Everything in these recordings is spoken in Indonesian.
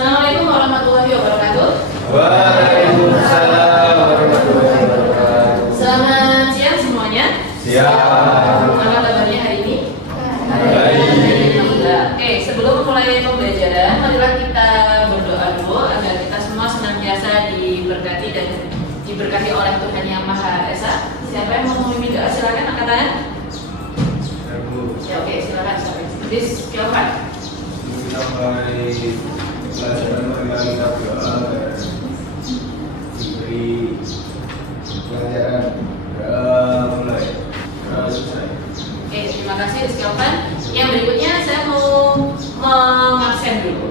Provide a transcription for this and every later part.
Assalamualaikum warahmatullahi wabarakatuh. Waalaikumsalam warahmatullahi wabarakatuh. Selamat siang semuanya. Siang. Apa kabarnya hari ini? Baik. Oke, sebelum mulai pembelajaran, marilah kita berdoa dulu agar kita semua senantiasa diberkati dan diberkati oleh Tuhan Yang Maha Esa. Siapa yang mau memimpin doa silakan angkat tangan. Ya, oke, silakan. Bis Kelvin. Kita mulai pelajaran marilah kita berdoa dan diberi pelajaran mulai selesai. Oke, terima kasih Rizky Kelvin. Yang berikutnya saya mau mengaksen dulu.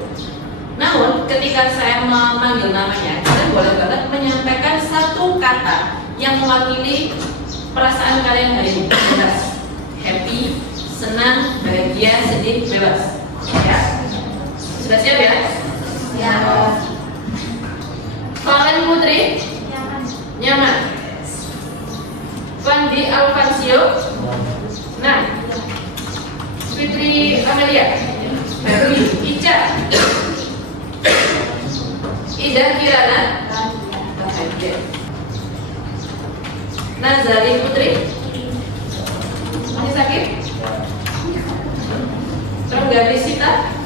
Namun ketika saya memanggil namanya, kalian boleh banget menyampaikan satu kata yang mewakili perasaan kalian hari ini. Bebas, happy, senang, bahagia, sedih, bebas. Ya, sudah siap ya? Ya. Kalian Putri, nyaman. Fandi Alfansio, nah. Fitri Amelia, Baru, Ica, Ida Kirana, bahagia. Nazari Putri, masih sakit? Renggali Sita,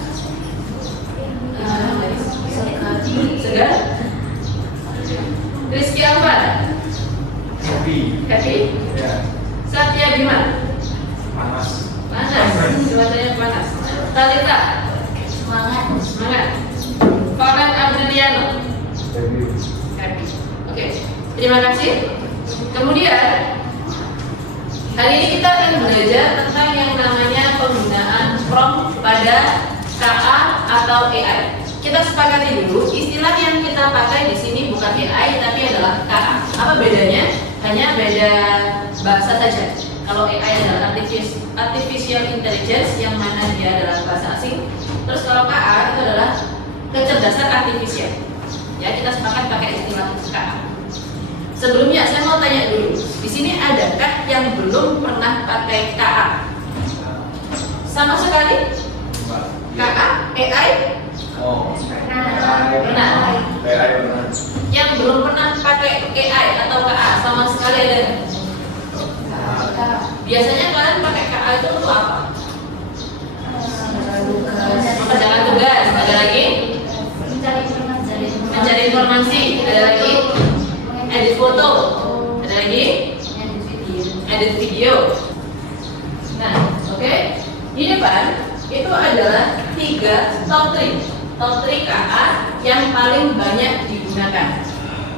segar. Rizky Alvan, happy. Ya, Satya Bima, panas. panas, cuacanya panas. Talita, semangat. Farhan Apriliano, happy. Oke, terima kasih. Kemudian hari ini kita akan belajar tentang yang namanya penggunaan prompt pada KA atau AI. Kita sepakati dulu istilah yang kita pakai di sini bukan AI tapi adalah KA. Apa bedanya? Hanya beda bahasa saja. Kalau AI adalah artificial intelligence yang mana dia adalah bahasa asing. Terus kalau KA itu adalah kecerdasan artifisial. Ya, kita sepakat pakai istilah KA. Sebelumnya saya mau tanya dulu, di sini adakah yang belum pernah pakai KA? Sama sekali? KA, AI? Oh, Pernah. AI pernah. Yang belum pernah pakai AI atau KA sama sekali ada? Biasanya kalian pakai KA itu untuk apa? Mengerjakan tugas. Ada lagi? Mencari informasi. Ada lagi? Edit foto. Ada lagi? Edit video. Nah, oke. Di depan itu adalah 3 top 3 KA yang paling banyak digunakan.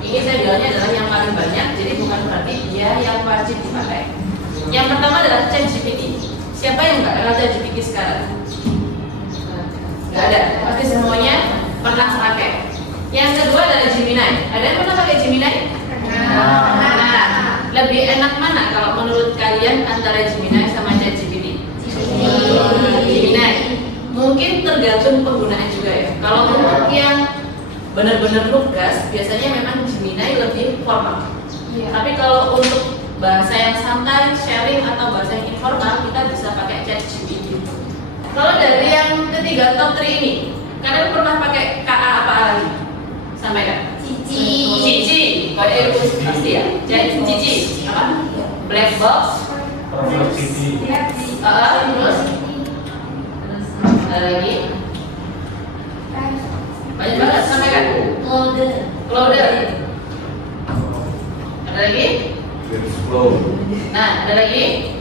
Ini saya bilangnya adalah yang paling banyak, jadi bukan berarti dia yang wajib dipakai. Yang pertama adalah ChatGPT. Siapa yang nggak kenal ChatGPT sekarang? Nggak ada, pasti semuanya pernah pakai. Yang kedua adalah Gemini. Ada yang pernah pakai Gemini? Nah, lebih enak mana kalau menurut kalian antara Gemini sama ChatGPT? Gemini. Mungkin tergantung penggunaan juga ya. Kalau untuk yang benar-benar lugas, biasanya memang Gemini lebih formal. Tapi kalau untuk bahasa yang santai, sharing atau bahasa yang informal, kita bisa pakai ChatGPT. Kalau dari yang ketiga top 3 ini, kalian pernah pakai KA apa lagi? Sampaikan. Cici. Pada itu pasti ya. Jadi Cici apa? Black box. Terus ada lagi? Banyak banget, sampaikan. Clouded. Ada lagi? Nah, ada lagi?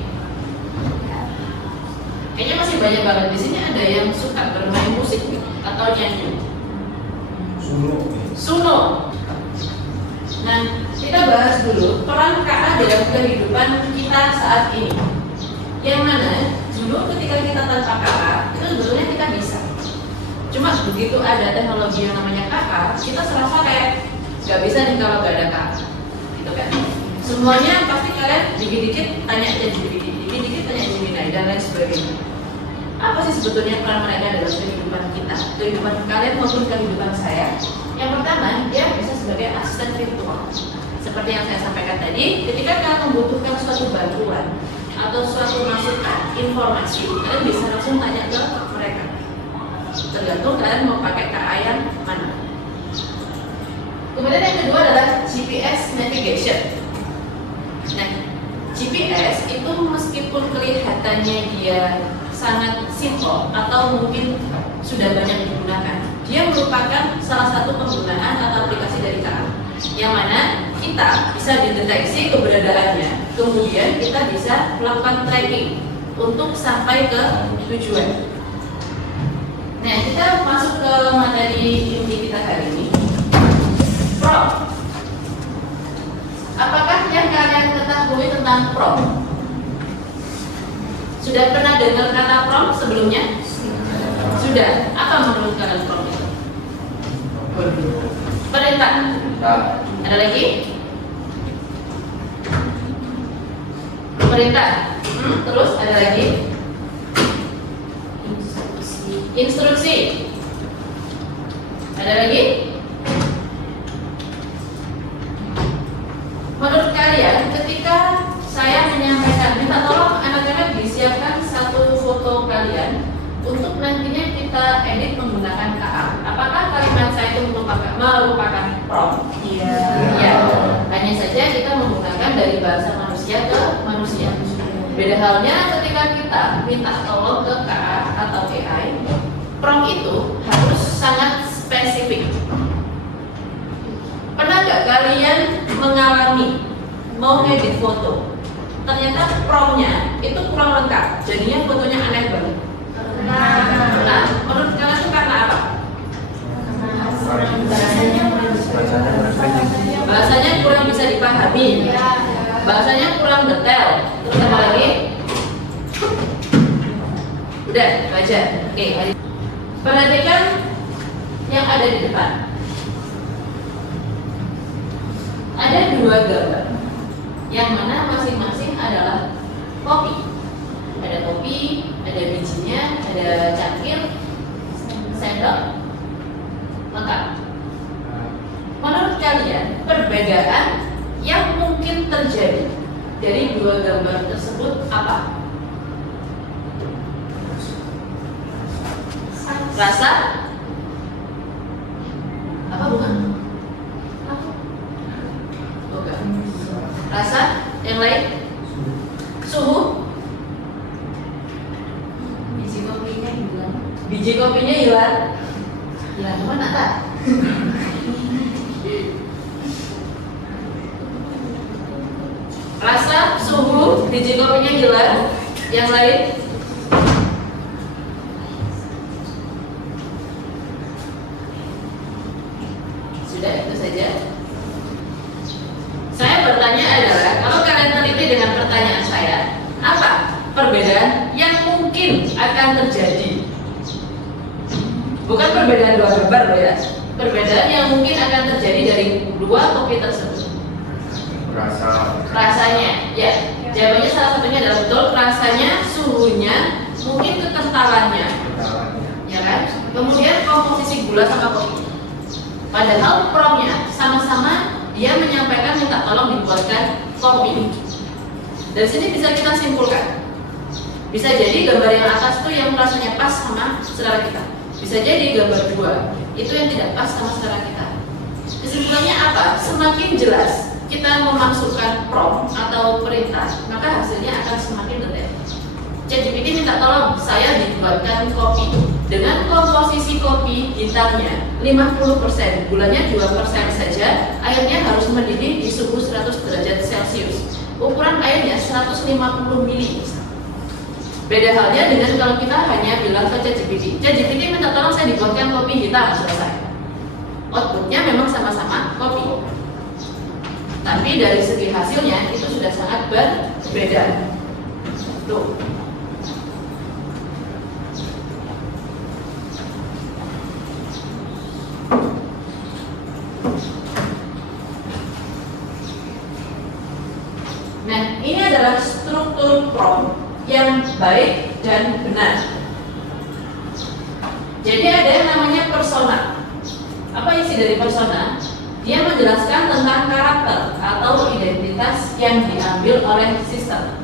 Kayaknya masih banyak banget. Di sini ada yang suka bermain musik atau nyanyi. Suno. Nah, kita bahas dulu peran KA dalam kehidupan kita saat ini. Yang mana dulu ketika kita tanpa KA itu sebetulnya kita bisa. Cuma begitu ada teknologi yang namanya KA, kita serasa kayak nggak bisa nih kalau nggak ada KA, gitu kan? Semuanya pasti kalian dikit-dikit tanya ChatGPT, dikit-dikit tanya Gemini dan lain sebagainya. Apa sih sebetulnya peran mereka dalam kehidupan kita, kehidupan kalian maupun kehidupan saya? Yang pertama, dia bisa sebagai asisten virtual. Seperti yang saya sampaikan tadi, ketika kalian membutuhkan suatu bantuan atau suatu masukan informasi, kalian bisa langsung tanya ke mereka. Tergantung kalian mau pakai KA yang GPS navigation. Nah, GPS itu meskipun kelihatannya dia sangat simple atau mungkin sudah banyak digunakan, dia merupakan salah satu penggunaan atau aplikasi dari KA, yang mana kita bisa dideteksi keberadaannya, kemudian kita bisa melakukan tracking untuk sampai ke tujuan. Nah, kita masuk ke materi inti kita hari ini. Prompt. Apakah yang kalian ketahui tentang prompt? Sudah pernah dengar kata prompt sebelumnya? Sudah. Apa menurut kalian prompt itu? Perintah. Ada lagi? Perintah. Terus ada lagi? Instruksi. Ada lagi? Menurut kalian, ketika saya menyampaikan, minta tolong anak-anak disiapkan satu foto kalian untuk nantinya kita edit menggunakan KA. Apakah kalimat saya itu merupakan prompt? Iya. Ya. Hanya saja kita menggunakan dari bahasa manusia ke manusia. Beda halnya ketika kita minta tolong ke KA atau AI, prompt itu harus sangat spesifik. Pernah nggak kalian mengalami mau ngedit foto, ternyata promptnya itu kurang lengkap, jadinya fotonya aneh banget? Nah, menurut kalian itu karena apa? Bahasanya kurang bisa dipahami, bahasanya kurang detail. Terus apa lagi? Udah, baca. Oke, perhatikan yang ada di depan. Ada dua gambar, yang mana masing-masing adalah kopi. Ada kopi, ada bijinya, ada cangkir, sendok, lengkap. Menurut kalian, perbedaan yang mungkin terjadi dari dua gambar tersebut apa? Rasa? Apa bukan? Bukan. Rasa? Yang lain? Suhu? Biji kopinya hilang. Hilang mana tak? Rasa, suhu, biji kopinya hilang. Yang lain? Sudah, itu saja. Saya bertanya adalah, kalau kalian teliti dengan pertanyaan saya, apa perbedaan yang mungkin akan terjadi? Bukan perbedaan dua gambar loh ya. Perbedaan yang mungkin akan terjadi dari dua kopi tersebut. Rasanya, ya. Jawabannya salah satunya adalah betul. Rasanya, suhunya, mungkin kekentalannya, ya kan? Kemudian komposisi gula sama kopi. Padahal promptnya sama-sama dia menyampaikan minta tolong dibuatkan kopi. Dari sini bisa kita simpulkan. Bisa jadi gambar yang atas itu yang rasanya pas sama selera kita. Bisa jadi gambar dua itu yang tidak pas sama selera kita. Kesimpulannya apa? Semakin jelas kita memasukkan prompt atau perintah, maka hasilnya akan semakin detail. ChatGPT minta tolong saya dibuatkan kopi dengan komposisi kopi hitamnya 50%, gulanya 2% saja, airnya harus mendidih di suhu 100 derajat Celcius, ukuran airnya 150 ml. Beda halnya dengan kalau kita hanya bilang ke ChatGPT, ChatGPT minta tolong saya dibuatkan kopi hitam, selesai. Outputnya memang sama-sama kopi, tapi dari segi hasilnya itu sudah sangat berbeda. Tuh. Nah, ini adalah struktur prompt yang baik dan benar. Jadi ada yang namanya persona. Apa isi dari persona? Dia menjelaskan tentang karakter atau identitas yang diambil oleh sistem.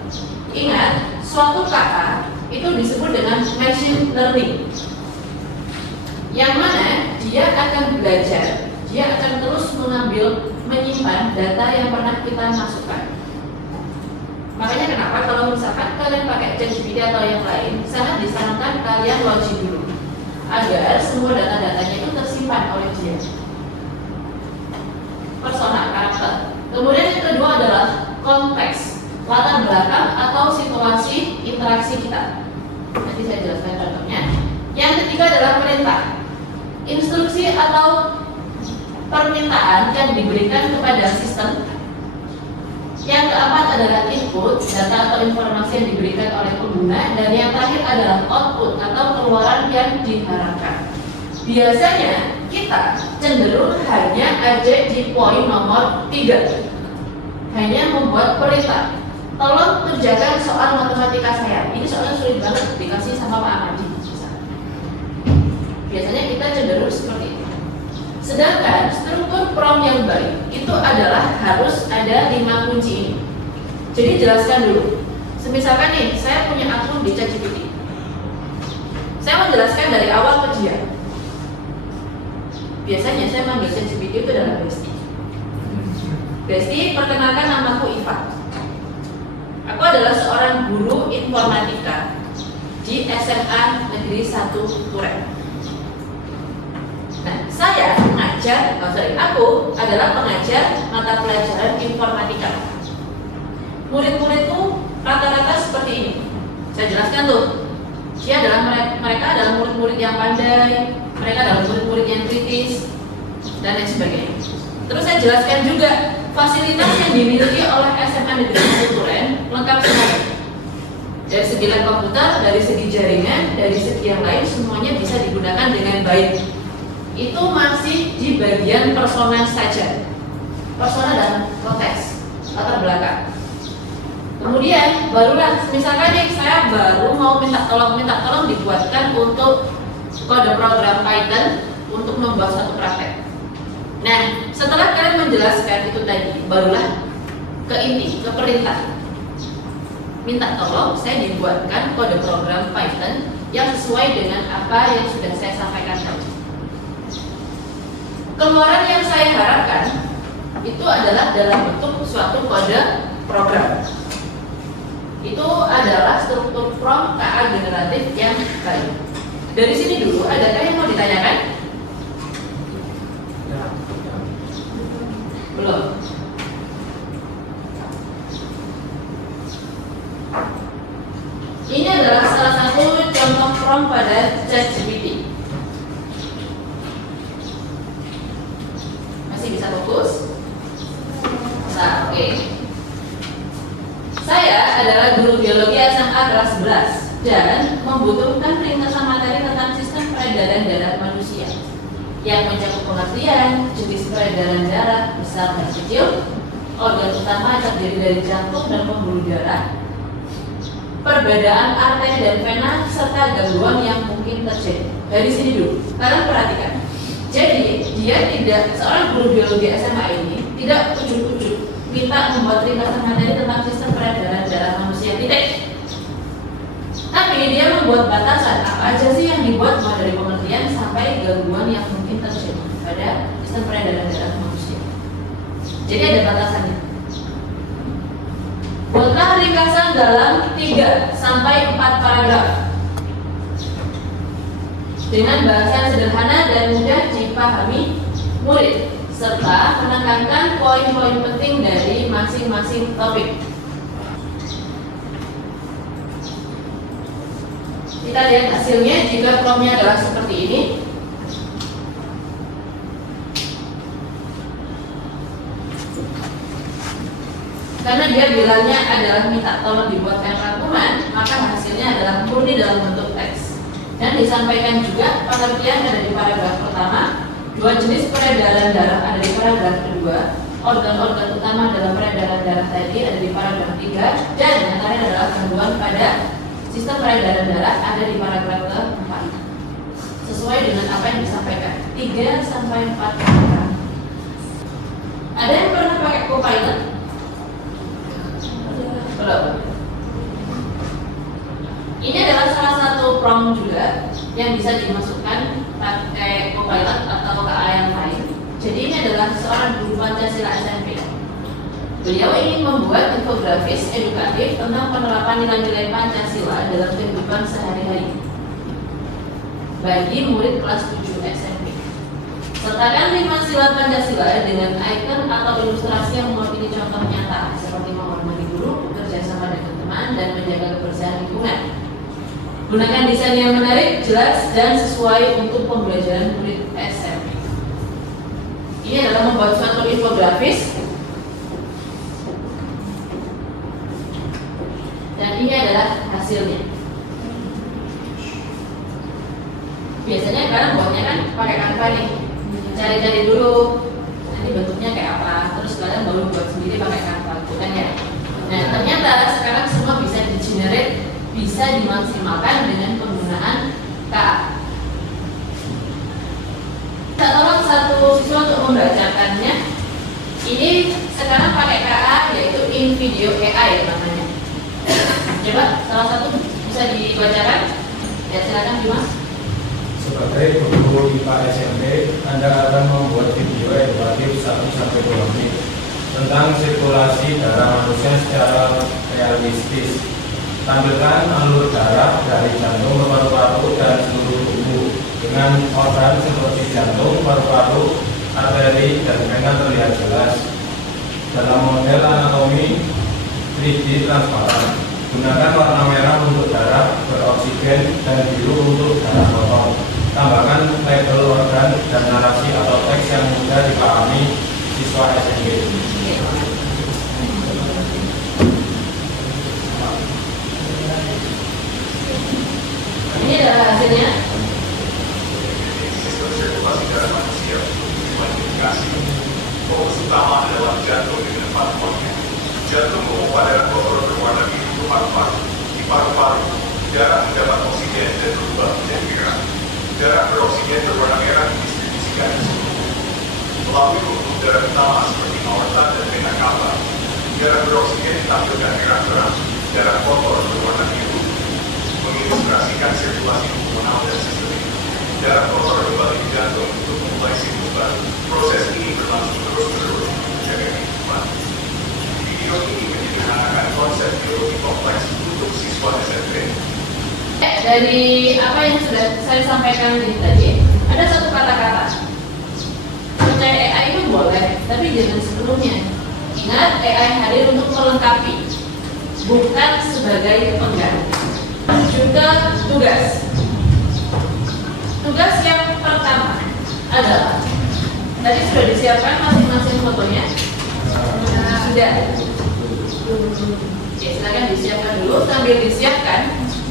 Ingat, suatu kata itu disebut dengan machine learning, yang mana dia akan belajar, dia akan terus menyimpan dengan data yang pernah kita masukkan. Makanya kenapa kalau misalkan kalian pakai ChatGPT atau yang lain, sangat disarankan kalian login dulu agar semua data-datanya itu tersimpan oleh dia. Persona, karakter. Kemudian yang kedua adalah konteks, latar belakang atau situasi interaksi kita. Nanti saya jelaskan contohnya. Yang ketiga adalah perintah, instruksi atau permintaan yang diberikan kepada sistem. Yang keempat adalah input, data atau informasi yang diberikan oleh pengguna. Dan yang terakhir adalah output atau keluaran yang diharapkan. Biasanya kita cenderung hanya ada di poin nomor 3, hanya membuat perintah. Tolong kerjakan soal matematika saya. Ini soalnya sulit banget dikasih sama Pak Amadi. Biasanya kita cenderung seperti itu. Sedangkan struktur prompt yang baik itu adalah harus ada 5 kunci ini. Jadi jelaskan dulu. Misalkan nih, saya punya akun di ChatGPT. Saya menjelaskan dari awal ke dia. Biasanya saya manggil ChatGPT itu adalah Besti. Besti, perkenalkan namaku Iva. Aku adalah seorang guru informatika di SMA Negeri 1 Turen. Nah, saya mengajar, aku adalah pengajar mata pelajaran informatika. Murid-muridku rata-rata seperti ini. Saya jelaskan tuh, mereka adalah murid-murid yang pandai, mereka adalah murid-murid yang kritis, dan lain sebagainya. Terus saya jelaskan juga fasilitas yang dimiliki oleh SMA Negeri 1 Turen lengkap semua. Dari segi lab komputer, dari segi jaringan, dari segi yang lain semuanya bisa digunakan dengan baik. Itu masih di bagian persona saja. Persona dan konteks, latar belakang. Kemudian barulah misalkan nih saya baru mau minta tolong dibuatkan untuk kode program Python untuk membuat satu praktek. Nah, setelah kalian menjelaskan itu tadi, barulah ke inti, ke perintah. Minta tolong saya dibuatkan kode program Python yang sesuai dengan apa yang sudah saya sampaikan tadi. Keluaran yang saya harapkan itu adalah dalam bentuk suatu kode program. Itu adalah struktur prompt KA generatif yang baik. Dari sini dulu, adakah yang mau ditanyakan? Belum. Ini adalah salah satu contoh prompt pada ChatGPT. Masih bisa fokus? Nah, oke. Saya adalah guru biologi SMA kelas 11 dan membutuhkan ringkasan materi tentang sistem peredaran darah manusia yang mencakup pengertian jenis peredaran darah besar dan kecil, organ utama terdiri dari jantung dan pembuluh darah, perbedaan arteri dan vena, serta gangguan yang mungkin terjadi. Dari sini dulu, kalian perhatikan. Jadi seorang guru biologi SMA ini tidak ujuk-ujuk minta membuat ringkasan materi tentang sistem peredaran darah manusia, titik. Tapi dia membuat batasan apa aja sih yang dibuat mulai dari pengertian sampai gangguan yang mungkin terjadi pada sistem peredaran darah manusia. Jadi ada batasannya. Buatlah ringkasan dalam 3 sampai 4 paragraf dengan bahasa yang sederhana dan mudah dipahami murid, serta menekankan poin-poin penting dari masing-masing topik. Kita lihat hasilnya. Jika promptnya adalah seperti ini, karena dia bilangnya adalah minta tolong dibuatkan rangkuman, maka hasilnya adalah murni dalam bentuk teks. Dan disampaikan juga pengertian ada di paragraf pertama, 2 jenis peredaran darah ada di paragraf kedua, organ-organ utama dalam peredaran darah tadi ada di paragraf 3, dan yang terakhir adalah gangguan pada sistem peredaran darah ada di paragraf keempat. Sesuai dengan apa yang disampaikan, 3 sampai 4 paragraf. Ada yang pernah pakai Copilot? Belum. Ini adalah salah satu prompt juga yang bisa dimasukkan pakai Copilot atau KA yang lain. Jadi ini adalah seorang guru Pancasila SMP. Beliau ingin membuat infografis edukatif tentang penerapan nilai-nilai Pancasila dalam kehidupan sehari-hari bagi murid kelas 7 SMP. Sertakan 5 sila Pancasila dengan ikon atau ilustrasi yang mewakili contoh nyata seperti menghormati guru, bekerja sama dengan teman, dan menjaga kebersihan lingkungan. Gunakan desain yang menarik, jelas, dan sesuai untuk pembelajaran murid SMP. Ini adalah membuat suatu infografis, dan ini adalah hasilnya. Biasanya kalian buatnya kan pakai Canva nih, cari-cari dulu nanti bentuknya kayak apa, terus kalian baru buat sendiri pakai Canva, bukan ya? Nah, ternyata sekarang semua bisa di-generate, bisa dimaksimalkan dengan penggunaan KA. Kita tolong satu siswa untuk membacakannya. Ini sekarang pakai KA, yaitu InVideo AI namanya. Coba salah satu bisa dibacakan. Ya, silakan Dimas. Sebagai guru IPA SMP, Anda akan membuat video edukatif 1-2 menit tentang sirkulasi darah manusia secara realistis. Tampilkan alur darah dari jantung ke paru-paru dan seluruh tubuh dengan organ seperti jantung, paru-paru, arteri, dan vena terlihat jelas dalam model anatomi 3D transparan. Gunakan warna merah untuk darah beroksigen dan biru untuk darah kotor. Tambahkan label organ dan narasi atau teks yang mudah dipahami siswa SMP. Ini adalah hasilnya. Sistem sirkulasi darah manusia dimodifikasi. Fokus utama adalah jantung dengan paru-parunya. Jantung memompa darah kotor berwarna biru ke paru-paru. Di paru-paru, darah mendapat oksigen dan berubah menjadi merah. Darah beroksigen berwarna merah didistribusikan ke seluruh tubuh melalui pembuluh darah utama seperti aorta dan vena cava. Darah beroksigen ditampilkan merah terang. Darah kotor berwarna biru mengilustrasikan sirkulasi hormonal dan sistemik. Darah kotor kembali ke jantung untuk memulai siklus baru. Proses ini berlangsung terus-menerus untuk menjaga kehidupan. Video ini menyederhanakan konsep biologi kompleks untuk siswa SMP. Dari apa yang sudah saya sampaikan tadi, ada satu kata-kata. Percaya AI itu boleh, tapi jangan sepenuhnya. Ingat, AI hadir untuk melengkapi, bukan sebagai pengganti. Juga tugas. Tugas yang pertama adalah, tadi sudah disiapkan masing-masing fotonya. Sudah. Oke, silakan disiapkan dulu. Sambil disiapkan,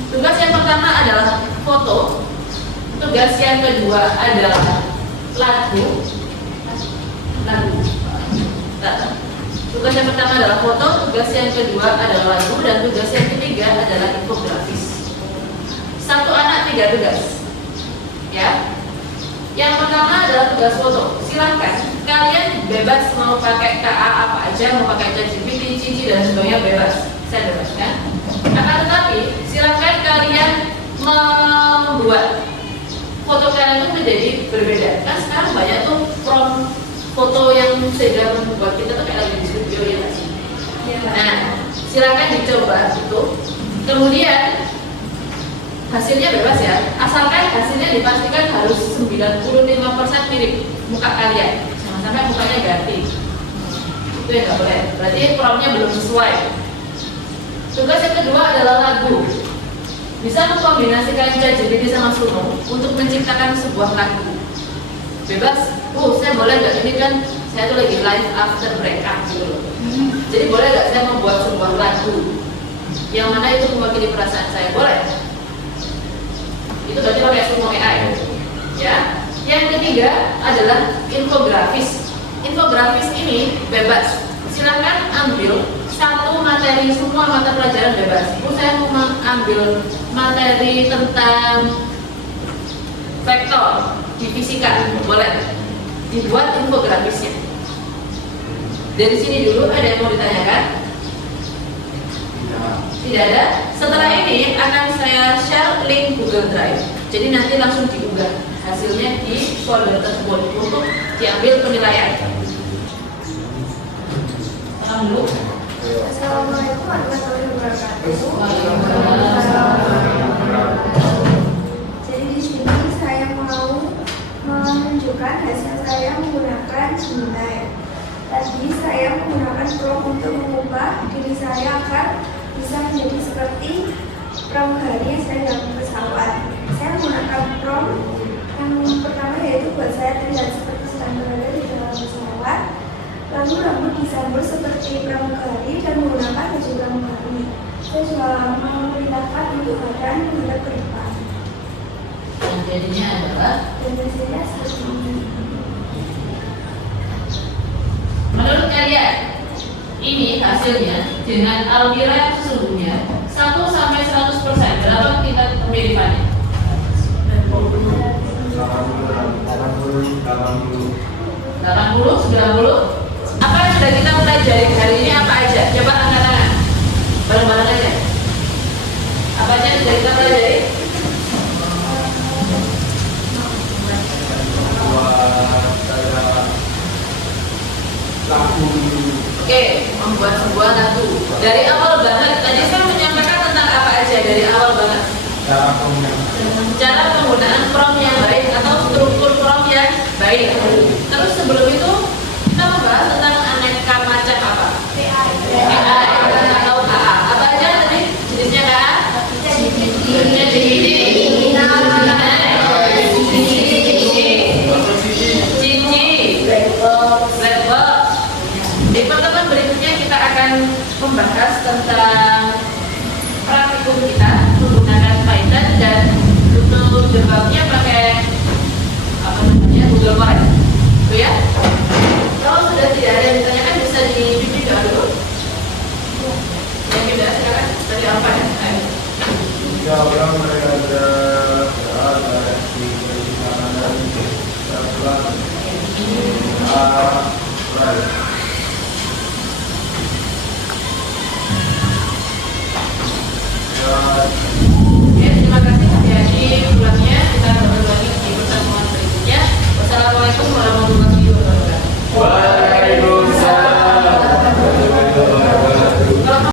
tugas yang pertama adalah foto. Tugas yang kedua adalah lagu. Tugas yang pertama adalah foto, tugas yang kedua adalah lagu, dan tugas yang ketiga adalah infografis. Satu anak 3 tugas. Ya. Yang pertama adalah tugas foto. Silahkan kalian bebas mau pakai KA apa aja, mau pakai ChatGPT, Cici dan sebagainya, bebas. Saya bebaskan. Akan tetapi silahkan kalian membuat foto kalian itu menjadi berbeda. Kan sekarang banyak tuh prompt foto yang sehingga membuat kita tuh kayak lagi di studio, ya nggak sih? Nah, silakan dicoba itu. Kemudian hasilnya bebas ya, asalkan hasilnya dipastikan harus 95% mirip muka kalian. Jangan sampai mukanya ganti. Itu yang nggak boleh. Berarti promptnya belum sesuai. Tugas yang kedua adalah lagu. Bisa mengkombinasikan ChatGPT sama Suno untuk menciptakan sebuah lagu. Bebas. Saya boleh nggak, ini kan saya tuh lagi live after breakup gitu loh. Jadi boleh nggak saya membuat sebuah lagu yang mana itu mewakili perasaan saya? Boleh. Itu berarti pakai Suno AI. Ya. Yang ketiga adalah infografis. Infografis ini bebas. Silakan ambil satu materi, semua mata pelajaran bebas. Saya mau ambil materi tentang vektor di fisika, boleh. Dibuat infografisnya. Dari sini dulu ada yang mau ditanyakan? Tidak ada. Setelah ini akan saya share link Google Drive. Jadi nanti langsung diunggah hasilnya di folder tersebut untuk diambil penilaian. salam dulu. Assalamualaikum warahmatullahi wabarakatuh. Jadi di sini saya mau menunjukkan hasil saya menggunakan nilai. Tadi saya menggunakan prompt untuk mengubah diri saya agar bisa menjadi seperti pramugari yang saya dalam pesawat. Saya menggunakan prompt yang pertama yaitu buat saya terlihat seperti sedang berada di dalam pesawat. Lalu rambut disambut seperti pramugari dan menggunakan baju pramugari. Saya juga memerintahkan untuk badan menghadap ke depan. Dan jadinya adalah Dan hasilnya seperti ini. menurut kalian ini hasilnya dengan almira yang sesungguhnya 1 sampai 100% berapa tingkat kemiripannya? 80, 90. Apa yang sudah kita pelajari hari ini apa aja? Coba angkat tangan. Bareng-bareng aja. Apa aja yang sudah kita pelajari? Oke, membuat sebuah lagu. Dari awal banget, tadi saya menyampaikan tentang apa aja dari awal banget. Cara penggunaan prompt yang baik atau struktur prompt yang baik. Terus sebelum itu kita membahas tentang aneka macam apa? AI atau AA. Apa aja tadi jenisnya AA? Jenisnya DVD, Cici, Black Box. Di pertemuan berikutnya kita akan membahas tentang praktikum kita menggunakan Python dan untuk jawabnya pakai apa namanya Google Form. Itu ya. Kalau sudah tidak ada yang ditanyakan bisa dipimpin doa dulu. Yang tidak silakan dari apa ya? Ayo. Ya Allah, mereka ada di perjalanan dari sebelah right.